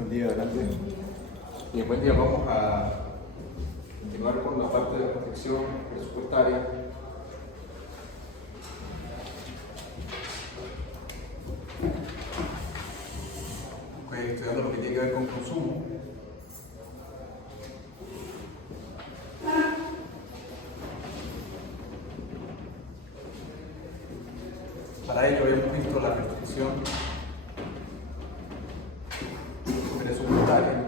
Buen día, adelante. Bien, buen día. Vamos a continuar con la parte de protección presupuestaria. Estudiando lo que tiene que ver con consumo. Para ello hemos visto la restricción presupuestaria.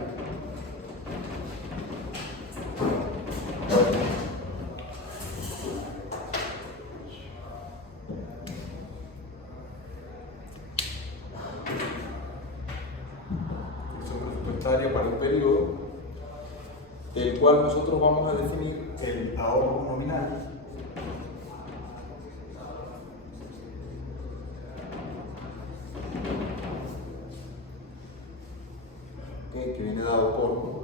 Para un periodo del cual nosotros vamos a definir el ahorro nominal que viene dado por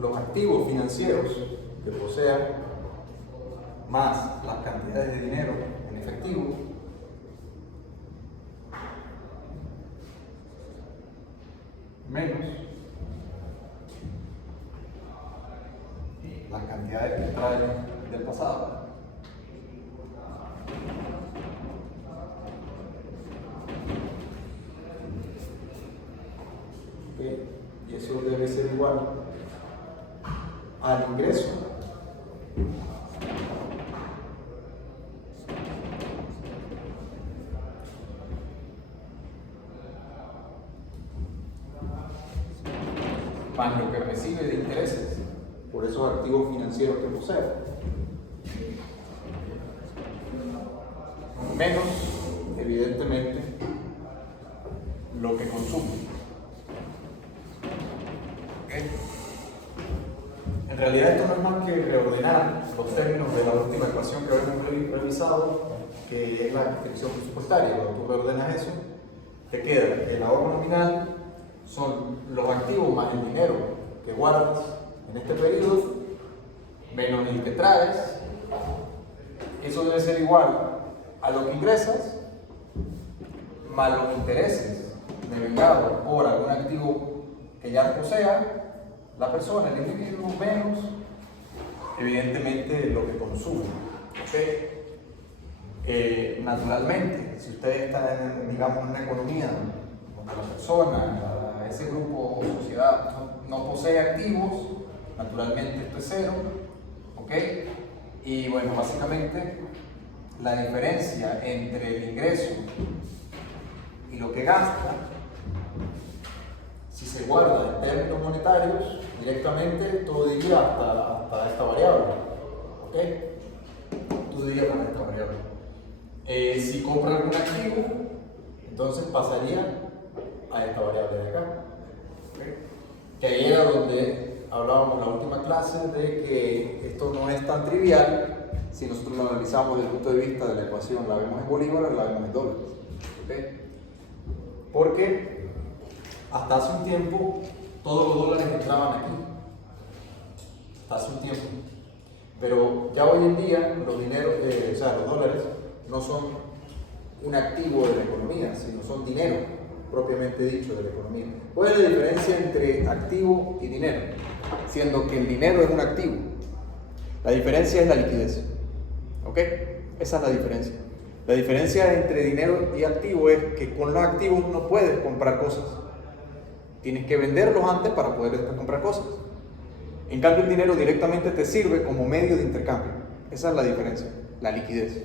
los activos financieros que posea más las cantidades de dinero en efectivo menos las cantidades que trae del pasado. Y eso debe ser igual al ingreso más lo que recibe de intereses por esos activos financieros que posee, menos, evidentemente, lo que consume. ¿Okay? En realidad esto no es más que reordenar los términos de la última ecuación que hemos revisado, que es la restricción presupuestaria. Cuando tú reordenas eso, te queda el ahorro nominal, son los activos más el dinero que guardas en este periodo, menos el que traes. Eso debe ser igual a lo que ingresas, más los intereses derivados por algún activo que ya posea la persona, el individuo, menos, evidentemente, lo que consume. ¿Okay? Naturalmente, si usted está en, digamos, en una economía donde la persona, ese grupo o sociedad no posee activos, naturalmente esto es cero, ¿ok? Y bueno, básicamente la diferencia entre el ingreso y lo que gasta, si se guarda en términos monetarios, directamente todo iría hasta esta variable, ¿ok? Todo iría para esta variable. Si compra algún activo, entonces pasaría a esta variable de acá. ¿Okay? Que ahí era donde hablábamos en la última clase de que esto no es tan trivial si nosotros lo analizamos desde el punto de vista de la ecuación, la vemos en bolívares, la vemos en dólares. ¿Okay? Porque hasta hace un tiempo todos los dólares entraban aquí. Hasta hace un tiempo. Pero ya hoy en día los dineros, los dólares no son un activo de la economía, sino son dinero propiamente dicho de la economía. ¿Cuál es la diferencia entre activo y dinero? Siendo que el dinero es un activo. La diferencia es la liquidez. ¿Ok? Esa es la diferencia. La diferencia entre dinero y activo es que con los activos no puedes comprar cosas. Tienes que venderlos antes para poder después comprar cosas. En cambio, el dinero directamente te sirve como medio de intercambio. Esa es la diferencia, la liquidez.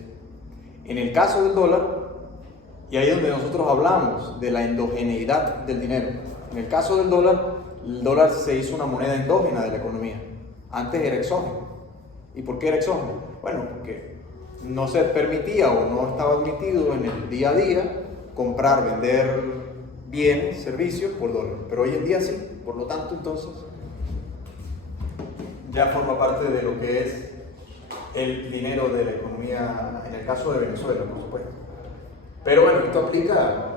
En el caso del dólar, y ahí es donde nosotros hablamos de la endogeneidad del dinero. En el caso del dólar, el dólar se hizo una moneda endógena de la economía. Antes era exógeno. ¿Y por qué era exógeno? Bueno, porque no se permitía o no estaba admitido en el día a día comprar, vender bienes, servicios por dólar. Pero hoy en día sí. Por lo tanto, entonces, ya forma parte de lo que es el dinero de la economía, en el caso de Venezuela, por supuesto. Pero bueno, esto aplica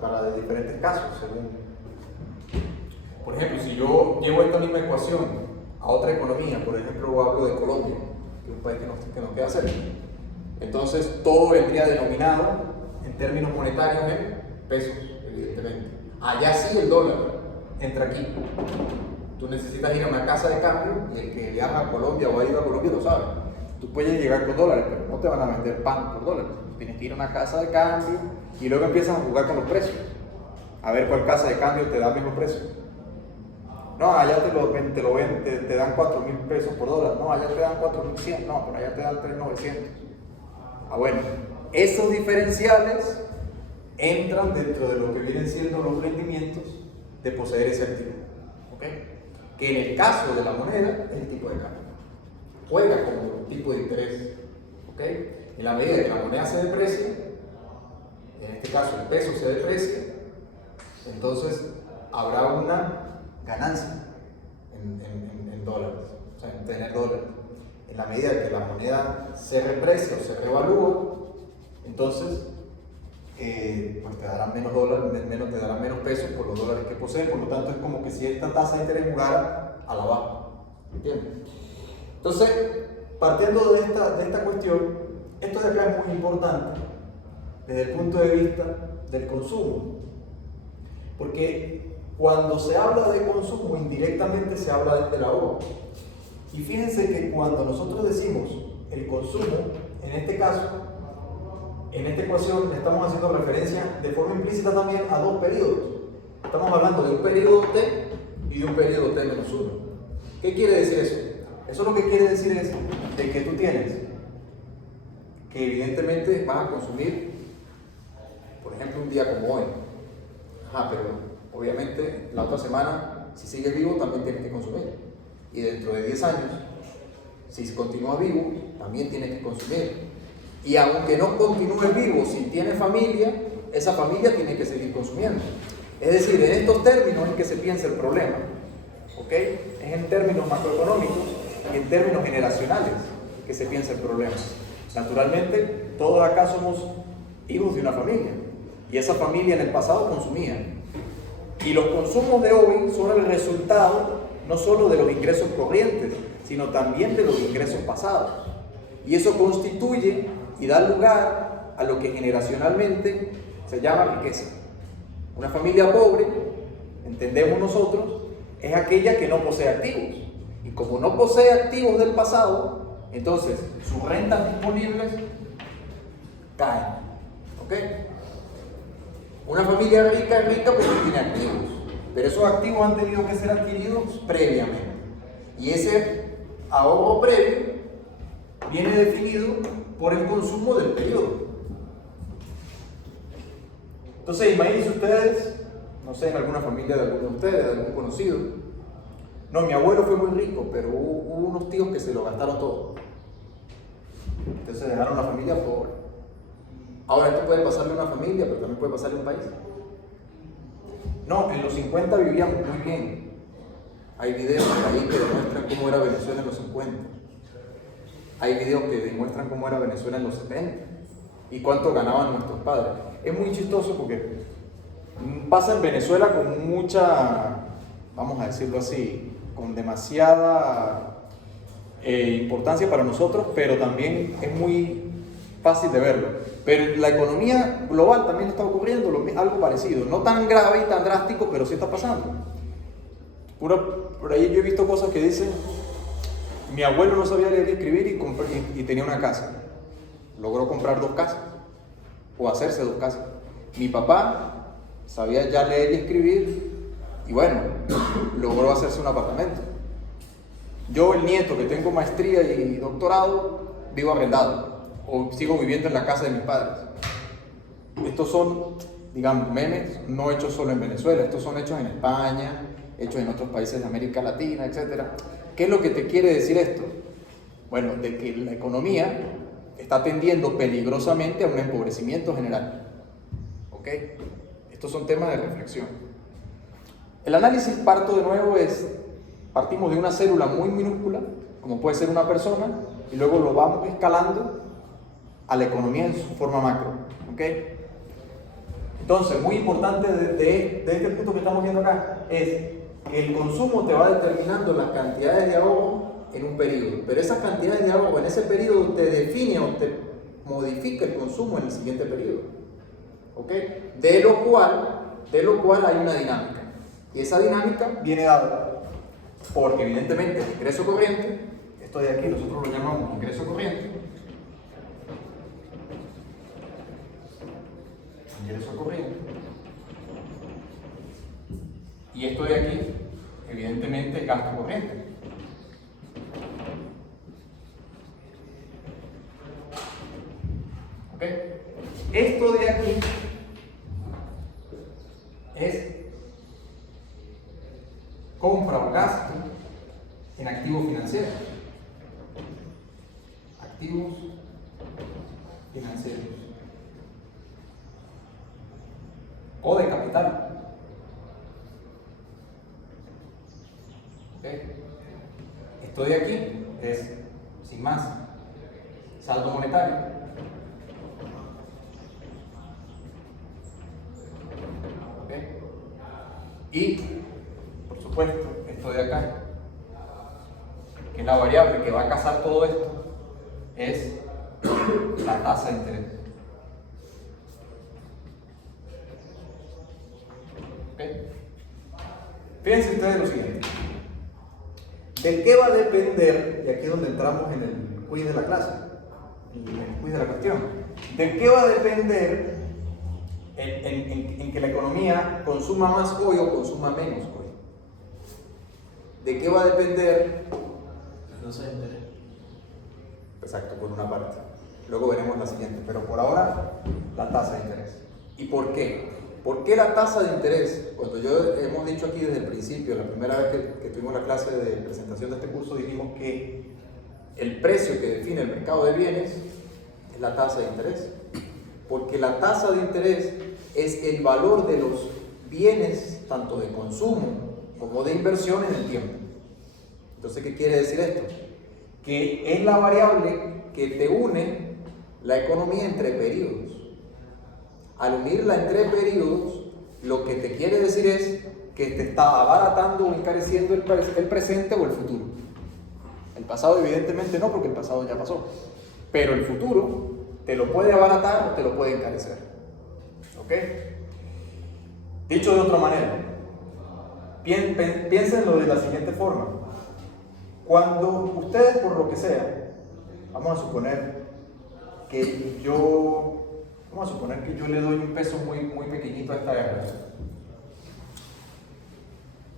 para diferentes casos, según. Por ejemplo, si yo llevo esta misma ecuación a otra economía, por ejemplo, hablo de Colombia, que es un país que nos queda cerca, entonces todo vendría denominado en términos monetarios en pesos, evidentemente. Allá sí el dólar entra aquí. Tú necesitas ir a una casa de cambio y el que viaja a Colombia o ha ido a Colombia lo sabe. Tú puedes llegar con dólares, pero no te van a vender pan por dólares. Tienes que ir a una casa de cambio y luego empiezas a jugar con los precios. A ver cuál casa de cambio te da el mejor precio. No, allá te dan 4,000 pesos por dólar. No, allá te dan 4,100. No, por allá te dan 3,900. Bueno, esos diferenciales entran dentro de lo que vienen siendo los rendimientos de poseer ese activo. ¿Okay? Que en el caso de la moneda es el tipo de cambio. Juega como tipo de interés. ¿Okay? En la medida que la moneda se deprecia, en este caso el peso se deprecia, entonces habrá una ganancia en dólares, o sea, en tener dólares. En la medida que la moneda se reprecia o se revalúa, entonces pues te darán menos dólares, te darán menos pesos por los dólares que posees. Por lo tanto, es como que si esta tasa de interés jugara a la baja. ¿Entiendes? Entonces, partiendo de esta cuestión, esto de acá es muy importante desde el punto de vista del consumo, porque cuando se habla de consumo, indirectamente se habla del ahorro. Y fíjense que cuando nosotros decimos el consumo, en este caso, en esta ecuación estamos haciendo referencia de forma implícita también a dos periodos. Estamos hablando de un periodo T y de un periodo T menos 1. ¿Qué quiere decir eso? Eso lo que quiere decir es de que tú tienes que evidentemente vas a consumir, por ejemplo, un día como hoy. Pero obviamente la otra semana, si sigues vivo, también tienes que consumir. Y dentro de 10 años, si continúas vivo, también tienes que consumir. Y aunque no continúes vivo, si tienes familia, esa familia tiene que seguir consumiendo. Es decir, en estos términos es que se piensa el problema. ¿Ok? Es en términos macroeconómicos y en términos generacionales que se piensa el problema. Naturalmente, todos acá somos hijos de una familia. Y esa familia en el pasado consumía. Y los consumos de hoy son el resultado no solo de los ingresos corrientes, sino también de los ingresos pasados. Y eso constituye y da lugar a lo que generacionalmente se llama riqueza. Una familia pobre, entendemos nosotros, es aquella que no posee activos. Y como no posee activos del pasado, entonces sus rentas disponibles caen. ¿Ok? Una familia rica es rica porque tiene activos, pero esos activos han tenido que ser adquiridos previamente. Y ese ahorro previo viene definido por el consumo del periodo. Entonces, imagínense ustedes, no sé, en alguna familia de alguno de ustedes, de algún conocido. No, mi abuelo fue muy rico, pero hubo unos tíos que se lo gastaron todo. Entonces dejaron la familia pobre. Ahora, esto puede pasarle a una familia, pero también puede pasarle a un país. No, en los 50 vivíamos muy bien. Hay videos ahí que demuestran cómo era Venezuela en los 50. Hay videos que demuestran cómo era Venezuela en los 70 y cuánto ganaban nuestros padres. Es muy chistoso porque pasa en Venezuela con mucha, vamos a decirlo así, con demasiada importancia para nosotros, pero también es muy fácil de verlo. Pero en la economía global también está ocurriendo algo parecido, no tan grave y tan drástico, pero sí está pasando. Por ahí yo he visto cosas que dicen: mi abuelo no sabía leer y escribir y tenía una casa. Logró comprar 2 casas o hacerse 2 casas. Mi papá sabía ya leer y escribir y bueno, logró hacerse un apartamento. Yo, el nieto, que tengo maestría y doctorado, vivo arrendado o sigo viviendo en la casa de mis padres. Estos son, digamos, memes no hechos solo en Venezuela, estos son hechos en España, hechos en otros países de América Latina, etc. ¿Qué es lo que te quiere decir esto? Bueno, de que la economía está tendiendo peligrosamente a un empobrecimiento general. ¿Ok? Estos son temas de reflexión. El análisis, partimos de una célula muy minúscula, como puede ser una persona, y luego lo vamos escalando a la economía en su forma macro. ¿Ok? Entonces, muy importante de este punto que estamos viendo acá es que el consumo te va determinando las cantidades de ahorro en un periodo, pero esas cantidades de ahorro en ese periodo te define o te modifica el consumo en el siguiente periodo. ¿ok? De lo cual hay una dinámica. Y esa dinámica viene dada porque evidentemente el ingreso corriente, esto de aquí nosotros lo llamamos ingreso corriente, y esto de aquí, evidentemente, gasto corriente. ¿Ok? Esto de aquí es compra o gasto en activos financieros. Activos financieros. O de capital. ¿Okay? Esto de aquí es, sin más, saldo monetario. ¿Okay? Y, por supuesto, esto de acá, que es la variable que va a casar todo esto, es la tasa de interés. ¿Okay? Fíjense ustedes lo siguiente. ¿De qué va a depender? Y aquí es donde entramos en el quiz de la clase, en el quiz de la cuestión. ¿De qué va a depender en que la economía consuma más hoy o consuma menos hoy? ¿De qué va a depender? La tasa de interés. Exacto, por una parte. Luego veremos la siguiente, pero por ahora la tasa de interés. ¿Y por qué? ¿Por qué la tasa de interés? Cuando hemos dicho aquí desde el principio, la primera vez que tuvimos la clase de presentación de este curso, dijimos que el precio que define el mercado de bienes es la tasa de interés. Porque la tasa de interés es el valor de los bienes, tanto de consumo como de inversión en el tiempo. Entonces, ¿qué quiere decir esto? Que es la variable que te une la economía entre periodos. Al unirla entre periodos, lo que te quiere decir es que te está abaratando o encareciendo el presente o el futuro. El pasado evidentemente no, porque el pasado ya pasó. Pero el futuro te lo puede abaratar o te lo puede encarecer. ¿Ok? Dicho de otra manera, piénsenlo de la siguiente forma. Cuando ustedes, por lo que sea, vamos a suponer que yo le doy un peso muy pequeñito a esta R.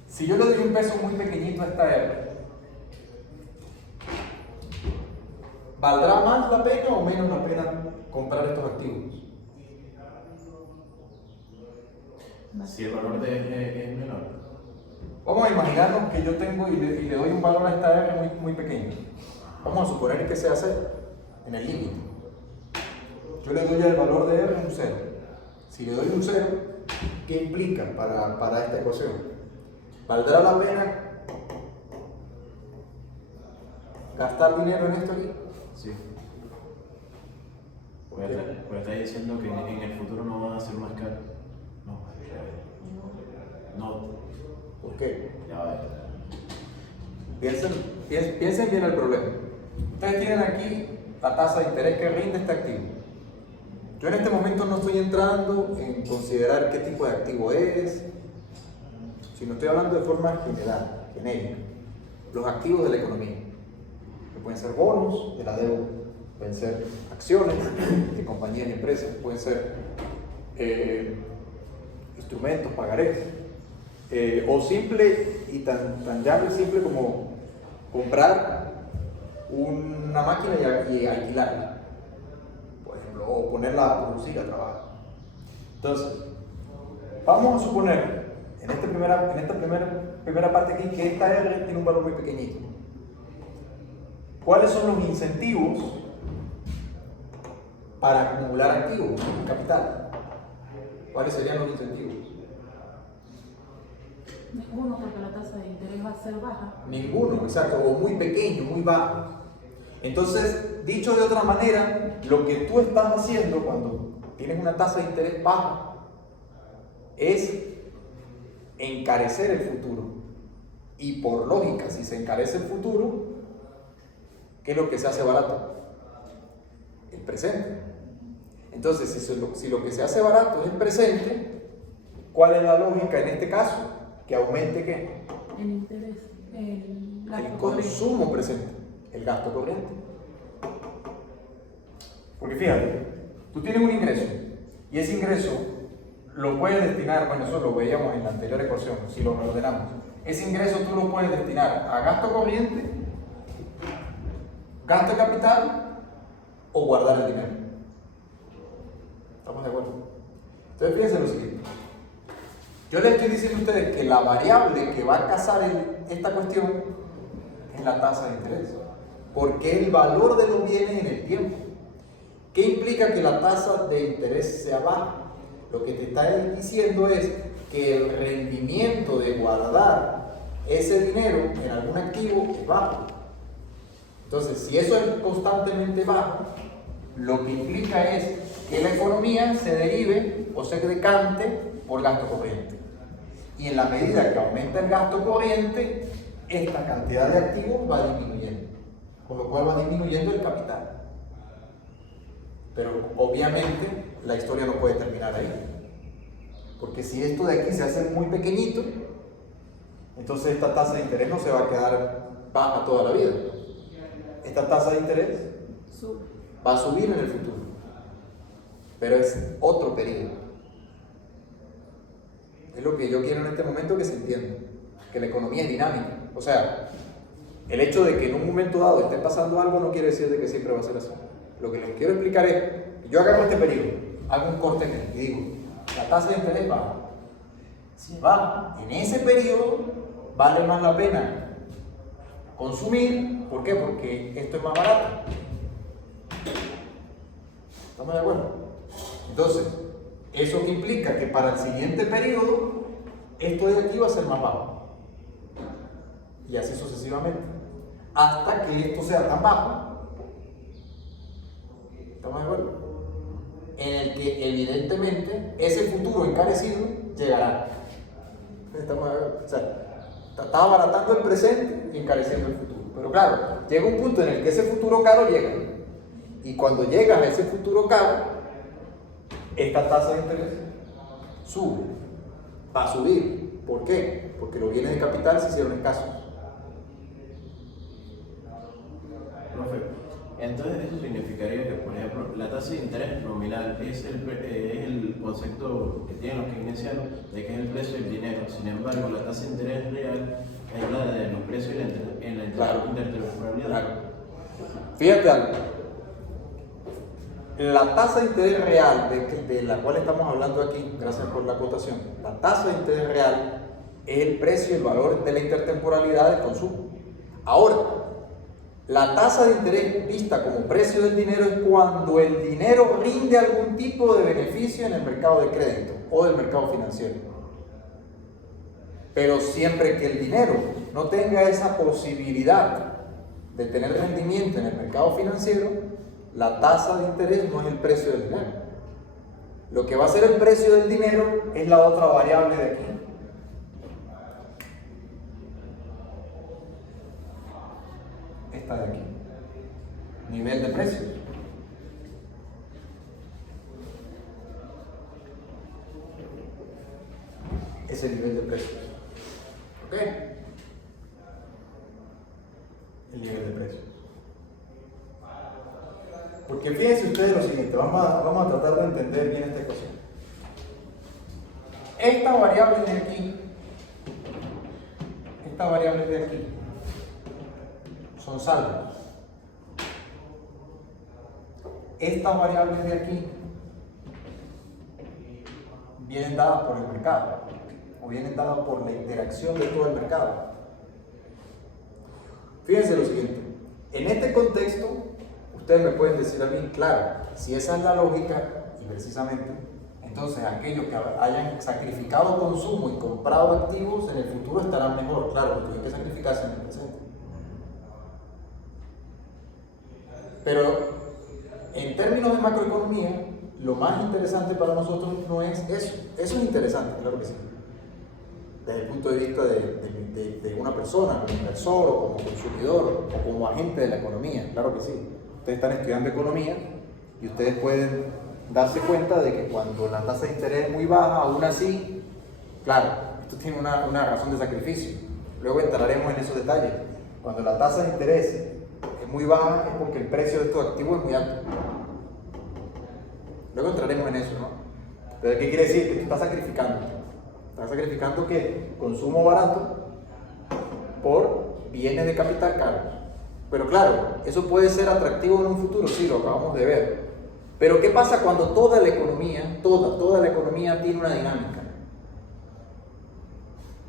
Si yo le doy un peso muy pequeñito a esta R, ¿valdrá más la pena o menos la pena comprar estos activos? Si el valor es menor. Vamos a imaginarnos que yo tengo y le doy un valor a esta R muy pequeño. Vamos a suponer que sea 0 en el límite. Yo le doy el valor de R un 0. Si le doy un 0, ¿qué implica para esta ecuación? ¿Valdrá la pena gastar dinero en esto aquí? Sí. Porque está diciendo que en el futuro no van a ser más caros. No. ¿Por qué? Ya va. Piensen bien el problema. Ustedes tienen aquí la tasa de interés que rinde este activo. Yo en este momento no estoy entrando en considerar qué tipo de activo es, sino estoy hablando de forma general, genérica. Los activos de la economía, que pueden ser bonos de la deuda, pueden ser acciones de compañías y empresas, pueden ser instrumentos, pagarés, o simple y tan llano y simple como comprar una máquina y alquilarla, por ejemplo, o ponerla a producir, a trabajar. Entonces, vamos a suponer en esta primera parte aquí que esta R tiene un valor muy pequeñito. ¿Cuáles son los incentivos para acumular activos, capital? ¿Cuáles serían los incentivos? Ninguno, porque la tasa de interés va a ser baja. Ninguno, exacto, o muy pequeño, muy bajo. Entonces, dicho de otra manera, lo que tú estás haciendo cuando tienes una tasa de interés baja es encarecer el futuro. Y por lógica, si se encarece el futuro, ¿qué es lo que se hace barato? El presente. Entonces, si lo que se hace barato es el presente, ¿cuál es la lógica en este caso? Que aumente ¿qué? El interés, el gasto El corriente. consumo presente, el gasto corriente. Porque fíjate, tú tienes un ingreso y ese ingreso lo puedes destinar, bueno, eso lo veíamos en la anterior ecuación, si lo reordenamos. Ese ingreso tú lo puedes destinar a gasto corriente, gasto de capital o guardar el dinero. ¿Estamos de acuerdo? Entonces fíjense lo siguiente. Yo les estoy diciendo a ustedes que la variable que va a casar esta cuestión es la tasa de interés. Porque el valor de los bienes en el tiempo. ¿Qué implica que la tasa de interés sea baja? Lo que te está diciendo es que el rendimiento de guardar ese dinero en algún activo es bajo. Entonces, si eso es constantemente bajo, lo que implica es que la economía se derive o se decante por gasto corriente. Y en la medida que aumenta el gasto corriente, esta cantidad de activos va disminuyendo, con lo cual va disminuyendo el capital. Pero obviamente la historia no puede terminar ahí, porque si esto de aquí se hace muy pequeñito, entonces esta tasa de interés no se va a quedar baja toda la vida. Esta tasa de interés Sube. va a subir en el futuro, pero es otro periodo. Es lo que yo quiero en este momento que se entienda, que la economía es dinámica. O sea, el hecho de que en un momento dado esté pasando algo no quiere decir de que siempre va a ser así. Lo que les quiero explicar es, yo agarro este periodo, hago un corte aquí y digo, la tasa de interés baja. Si baja en ese periodo, vale más la pena consumir. ¿Por qué? Porque esto es más barato. ¿Estamos de acuerdo? Entonces, ¿eso que implica? Que para el siguiente periodo, esto de aquí va a ser más bajo. Y así sucesivamente. Hasta que esto sea tan bajo. ¿Estamos de acuerdo? En el que evidentemente ese futuro encarecido llegará. ¿Estamos de acuerdo? O sea, está abaratando el presente y encareciendo el futuro. Pero claro, llega un punto en el que ese futuro caro llega. Y cuando llegas a ese futuro caro, esta tasa de interés sube, va a subir. ¿Por qué? Porque los bienes de capital se hicieron escasos. Profe, entonces eso significaría que, por ejemplo, la tasa de interés nominal es el concepto que tienen los keynesianos de que es el precio del dinero. Sin embargo, la tasa de interés real es la de los precios en la intertemporalidad. Claro. Fíjate algo. La tasa de interés real de la cual estamos hablando aquí, gracias por la acotación, la tasa de interés real es el precio y el valor de la intertemporalidad del consumo. Ahora, la tasa de interés vista como precio del dinero es cuando el dinero rinde algún tipo de beneficio en el mercado de crédito o del mercado financiero. Pero siempre que el dinero no tenga esa posibilidad de tener rendimiento en el mercado financiero, la tasa de interés no es el precio del dinero. Lo que va a ser el precio del dinero es la otra variable de aquí. Esta de aquí. Nivel de precios. Es el nivel de precios. ¿Ok? El nivel de precios. Porque fíjense ustedes lo siguiente, vamos a tratar de entender bien esta ecuación. Esta variable de aquí, son saldos. Estas variables de aquí vienen dadas por el mercado, o vienen dadas por la interacción de todo el mercado. Fíjense lo siguiente, en este contexto, ustedes me pueden decir a mí, claro, si esa es la lógica, y precisamente, entonces aquellos que hayan sacrificado consumo y comprado activos en el futuro estarán mejor. Claro, porque tienen que sacrificarse en el presente. Pero en términos de macroeconomía, lo más interesante para nosotros no es eso. Eso es interesante, claro que sí. Desde el punto de vista de una persona, como inversor o como consumidor o como agente de la economía, claro que sí. Ustedes están estudiando economía y ustedes pueden darse cuenta de que cuando la tasa de interés es muy baja, aún así, claro, esto tiene una razón de sacrificio. Luego entraremos en esos detalles. Cuando la tasa de interés es muy baja es porque el precio de estos activos es muy alto. Luego entraremos en eso, ¿no? Pero ¿qué quiere decir? Que tú estás sacrificando. Estás sacrificando que consumo barato por bienes de capital caros. Pero claro, eso puede ser atractivo en un futuro, sí, lo acabamos de ver. Pero ¿qué pasa cuando toda la economía, toda la economía tiene una dinámica?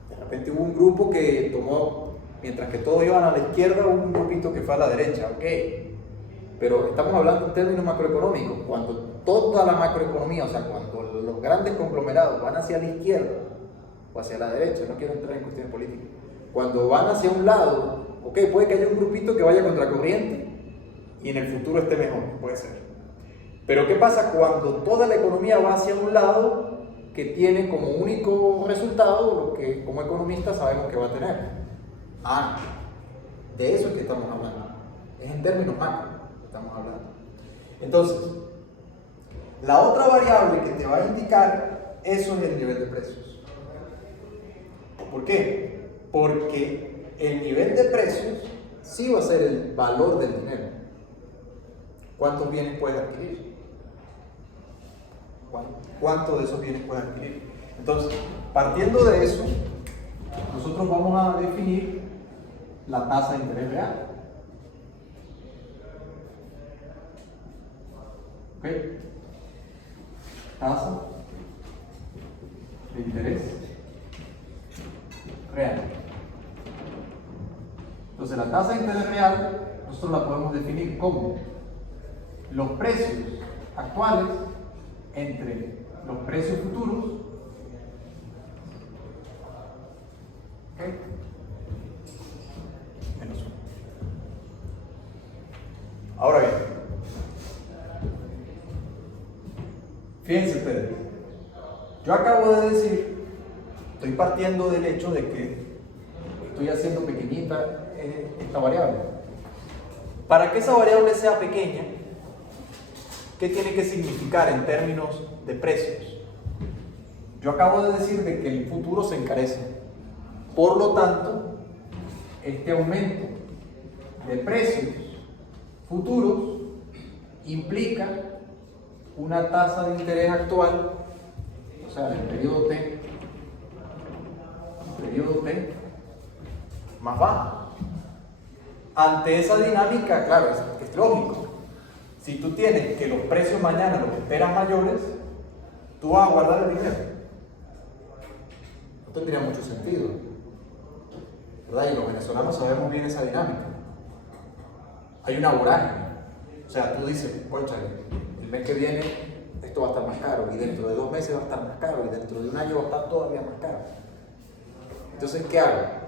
De repente hubo un grupo que tomó, mientras que todos iban a la izquierda, hubo un grupito que fue a la derecha, ok. Pero estamos hablando en términos macroeconómicos. Cuando toda la macroeconomía, o sea, cuando los grandes conglomerados van hacia la izquierda o hacia la derecha, no quiero entrar en cuestiones políticas, cuando van hacia un lado, ok, puede que haya un grupito que vaya contracorriente y en el futuro esté mejor, puede ser. Pero ¿qué pasa cuando toda la economía va hacia un lado que tiene como único resultado lo que como economistas sabemos que va a tener? De eso es que estamos hablando. Es en términos macro que estamos hablando. Entonces, la otra variable que te va a indicar eso es el nivel de precios. ¿Por qué? Porque el nivel de precios sí va a ser el valor del dinero. ¿Cuántos bienes puedes adquirir? ¿Cuántos de esos bienes puedes adquirir? Entonces, partiendo de eso, nosotros vamos a definir la tasa de interés real. ¿Ok? Tasa de interés real. Entonces, la tasa de interés real nosotros la podemos definir como los precios actuales entre los precios futuros, ¿okay? Menos 1. Ahora bien, fíjense ustedes, yo acabo de decir, estoy partiendo del hecho de que estoy haciendo pequeñita esta variable. Para que esa variable sea pequeña, ¿qué tiene que significar en términos de precios? Yo acabo de decir de que el futuro se encarece. Por lo tanto, este aumento de precios futuros implica una tasa de interés actual, o sea, del periodo T, más baja. Ante esa dinámica, claro, es lógico. Si tú tienes que los precios mañana los esperas mayores, tú vas a guardar el dinero. No tendría mucho sentido, ¿verdad? Y los venezolanos sabemos bien esa dinámica. Hay una vorágine. O sea, tú dices, cónchale, el mes que viene esto va a estar más caro, y dentro de 2 meses va a estar más caro, y dentro de un año va a estar todavía más caro. Entonces, ¿qué hago?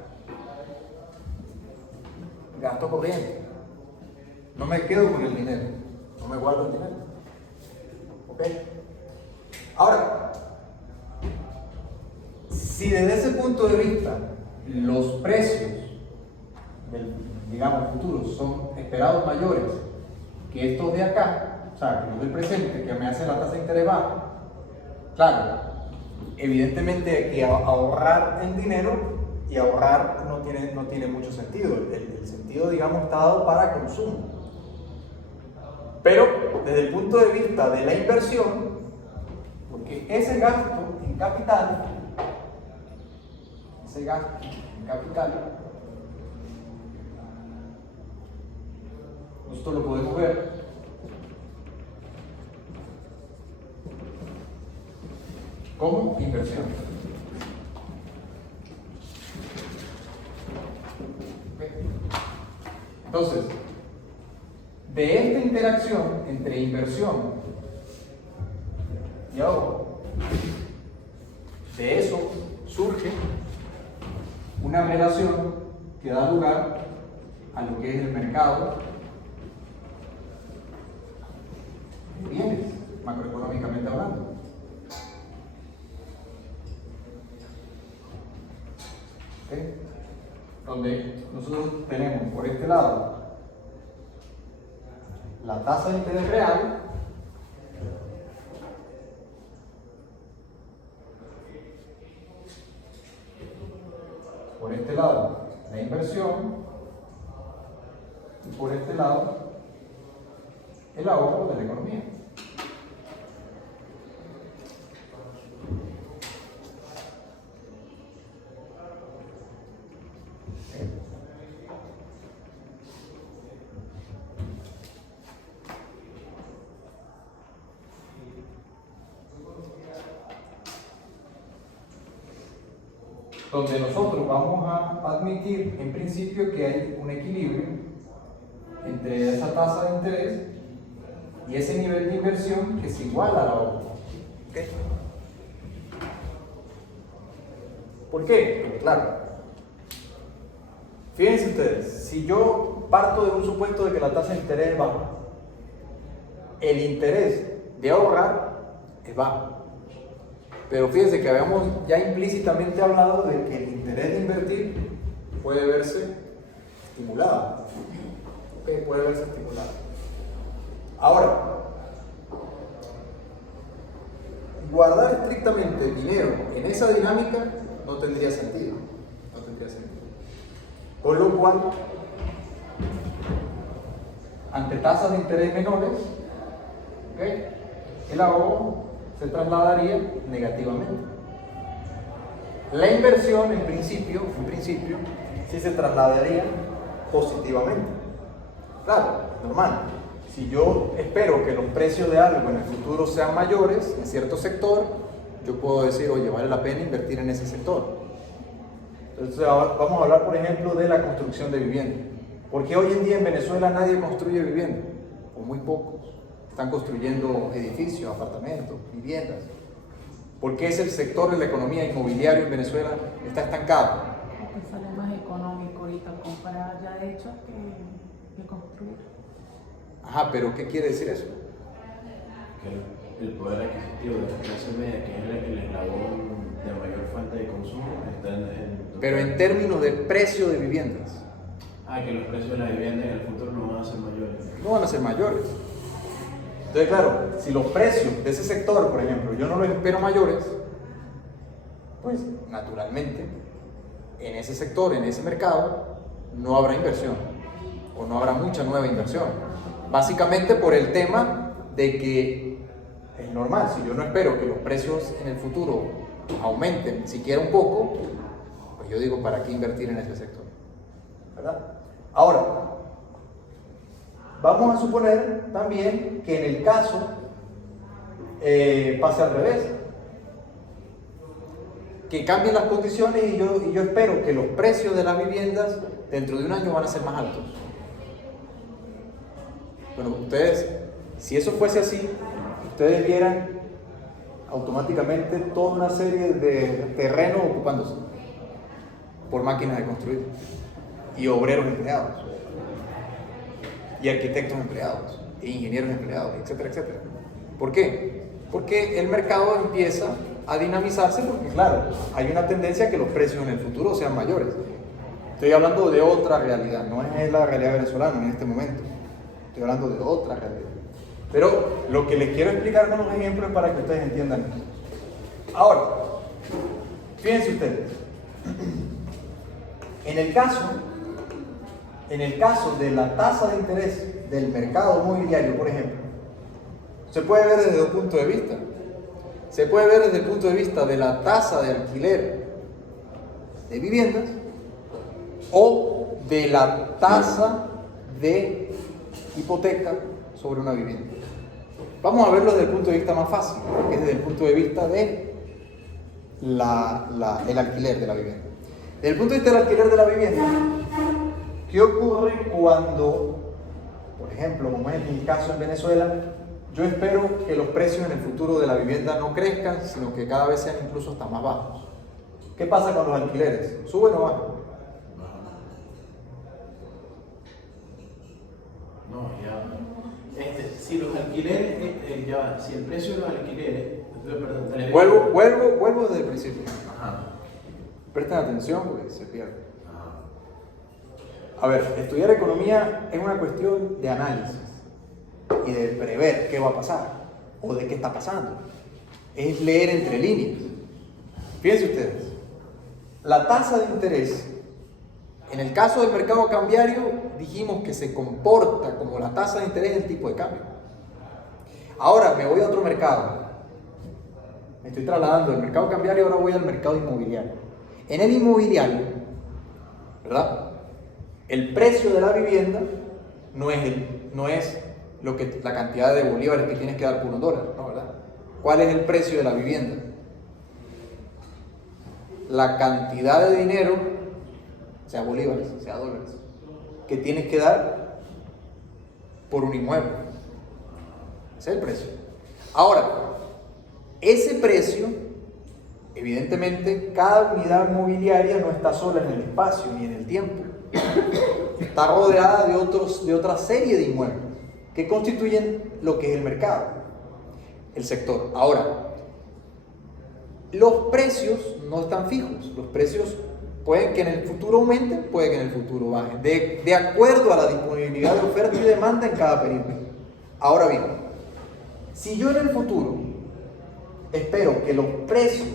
Gasto corriente. No me quedo con el dinero. No me guardo el dinero. ¿Ok? Ahora, si desde ese punto de vista los precios del, digamos, futuros son esperados mayores que estos de acá, o sea, que los del presente, que me hace la tasa de interés baja, claro, evidentemente hay que ahorrar en dinero, y ahorrar no tiene mucho sentido. El sentido, digamos, está dado para consumo. Pero desde el punto de vista de la inversión, porque ese gasto en capital, nosotros lo podemos ver como inversión. Entonces, de esta interacción entre inversión y ahorro, de eso surge una relación que da lugar a lo que es el mercado de bienes, macroeconómicamente hablando. ¿Okay? Donde nosotros tenemos por este lado la tasa de interés real este lado la inversión y por este lado el ahorro de la economía. Donde nosotros vamos a admitir en principio que hay un equilibrio entre esa tasa de interés y ese nivel de inversión que es igual al ahorro. ¿Okay? ¿Por qué? Porque claro, fíjense ustedes, si yo parto de un supuesto de que la tasa de interés es baja, el interés de ahorrar es bajo. Pero fíjense que habíamos ya implícitamente hablado de que el interés de invertir puede verse estimulado. ¿Okay? Puede verse estimulado. Ahora, guardar estrictamente el dinero en esa dinámica no tendría sentido. No tendría sentido. Con lo cual, ante tasas de interés menores, ¿okay?, el ahorro se trasladaría negativamente. La inversión, en principio, sí se trasladaría positivamente. Claro, normal. Si yo espero que los precios de algo en el futuro sean mayores en cierto sector, yo puedo decir, oye, vale la pena invertir en ese sector. Entonces, vamos a hablar, por ejemplo, de la construcción de vivienda. Porque hoy en día en Venezuela nadie construye vivienda, o muy pocos. Están construyendo edificios, apartamentos, viviendas. Porque es el sector de la economía inmobiliaria en Venezuela está estancado. Porque sale más económico ahorita comprar ya hechos que construir. Ajá, pero ¿qué quiere decir eso? Que el poder adquisitivo de la clase media, que es el eslabón de mayor falta de consumo, está en pero en términos de precio de viviendas. Que los precios de la vivienda en el futuro no van a ser mayores. No van a ser mayores. Entonces, claro, si los precios de ese sector, por ejemplo, yo no los espero mayores, pues naturalmente en ese sector, en ese mercado, no habrá inversión o no habrá mucha nueva inversión. Básicamente por el tema de que es normal, si yo no espero que los precios en el futuro aumenten siquiera un poco, pues yo digo, ¿para qué invertir en ese sector? ¿Verdad? Ahora, vamos a suponer también que en el caso pase al revés, que cambien las condiciones y yo espero que los precios de las viviendas dentro de un año van a ser más altos. Bueno, ustedes, si eso fuese así, ustedes vieran automáticamente toda una serie de terrenos ocupándose por máquinas de construir y obreros empleados y arquitectos empleados e ingenieros empleados, etcétera, etcétera. ¿Por qué? Porque el mercado empieza a dinamizarse porque, claro, hay una tendencia a que los precios en el futuro sean mayores. Estoy hablando de otra realidad, no es la realidad venezolana en este momento. Estoy hablando de otra realidad. Pero lo que les quiero explicar con los ejemplos es para que ustedes entiendan esto. Ahora, fíjense ustedes. En el caso de la tasa de interés del mercado inmobiliario, por ejemplo, se puede ver desde dos puntos de vista. Se puede ver desde el punto de vista de la tasa de alquiler de viviendas o de la tasa de hipoteca sobre una vivienda. Vamos a verlo desde el punto de vista más fácil, que es desde el punto de vista de el alquiler de la vivienda. Desde el punto de vista del alquiler de la vivienda, ¿qué ocurre cuando, por ejemplo, como es mi caso en Venezuela, yo espero que los precios en el futuro de la vivienda no crezcan, sino que cada vez sean incluso hasta más bajos? ¿Qué pasa con los alquileres? ¿Suben o bajan? No, ya. Si los alquileres, si el precio de los alquileres, perdón, Vuelvo desde el principio. Ajá. Presten atención porque se pierde. A ver, estudiar economía es una cuestión de análisis y de prever qué va a pasar o de qué está pasando. Es leer entre líneas. Fíjense ustedes, la tasa de interés En el caso del mercado cambiario, dijimos que se comporta como la tasa de interés del tipo de cambio. Ahora me voy a otro mercado. Me estoy trasladando del mercado cambiario, ahora voy al mercado inmobiliario. En el inmobiliario, ¿verdad? El precio de la vivienda no es lo que, la cantidad de bolívares que tienes que dar por $1, ¿no? ¿Verdad? ¿Cuál es el precio de la vivienda? La cantidad de dinero, sea bolívares, sea dólares, que tienes que dar por un inmueble. Ese es el precio. Ahora, ese precio, evidentemente, cada unidad inmobiliaria no está sola en el espacio ni en el tiempo. Está rodeada de otra serie de inmuebles que constituyen lo que es el mercado, el sector. Ahora, los precios no están fijos. Los precios pueden que en el futuro aumenten, puede que en el futuro bajen, de acuerdo a la disponibilidad de oferta y demanda en cada periodo. Ahora bien, si yo en el futuro espero que los precios